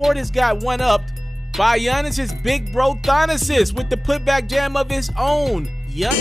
Portis got one-upped by Giannis's big bro Thanasis with the putback jam of his own. Yup.